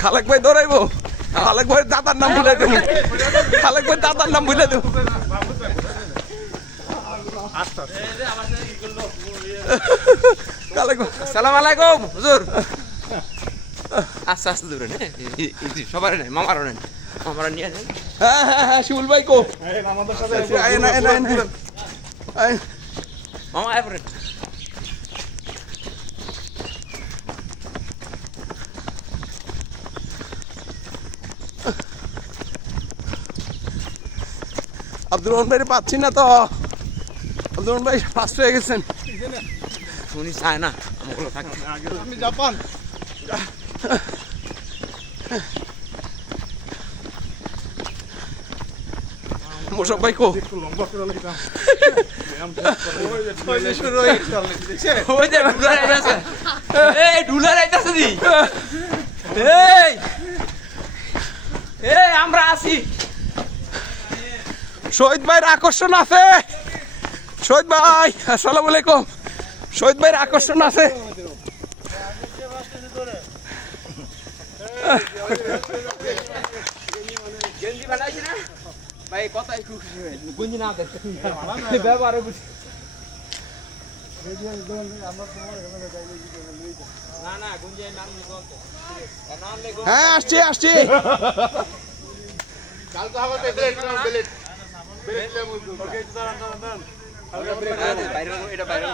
খালেক ভাই দৌড়াইবো খালেক ভাই দাদার নাম ভুলে দেবো খালেক ভাই দাদার নাম ভুলে দেবো সালাম আলাইকুম হুজুর আস্তে আস্তে দূরে সবার নেই মামারও নেন মামারা নিয়ে নেন হ্যাঁ হ্যাঁ হ্যাঁ শিমুল ভাই কো মামা আয় পড়েন আব্দুর রহমান ভাই পাচ্ছি না তো আব্দুর রহমান ভাই ফার্স্ট হয়ে গেছেন উনি চায় না আমগুলো থাকে আমি জাপান মোশারফ ভাই কো লম্বা করে লাগতাম ওই যে ডুলার আইতাছে এই ডুলার আইতাছে দি এই এই আমরা আছি শহীদ ভাইয়ের আকর্ষণ আছে শহীদ ভাই আসসালামু আলাইকুম শহীদ ভাইয়ের আকর্ষণ আছে গেঞ্জি বানাইছি না ভাই কথা একটু গঞ্জি না দেখতে ব্যবহার না না গঞ্জি নাম হ্যাঁ আসছি আসছি কালকে হবে বেলেট বেলেট এটা বাইরে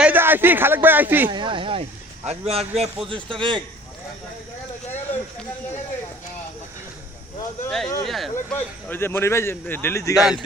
এই যে আইসি খালেক ভাই আইসি আসবে 25 তারিখ ওই যে মনির ভাই ডেলি জিগায়